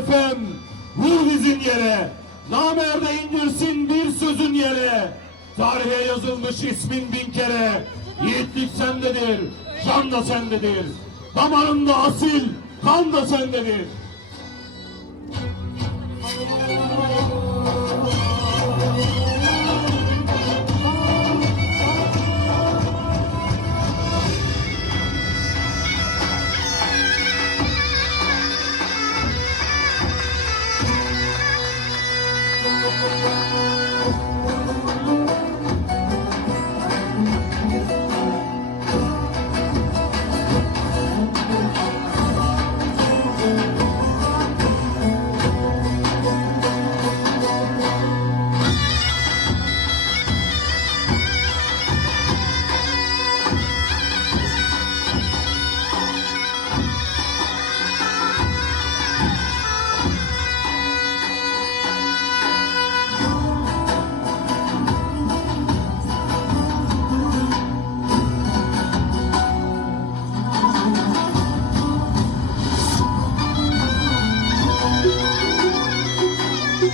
efem vur dizin yere. Namerde indirsin bir sözün yere. Tarihe yazılmış ismin bin kere. Yiğitlik sendedir, can da sendedir. Damarında asil, kan da sendedir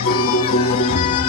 Música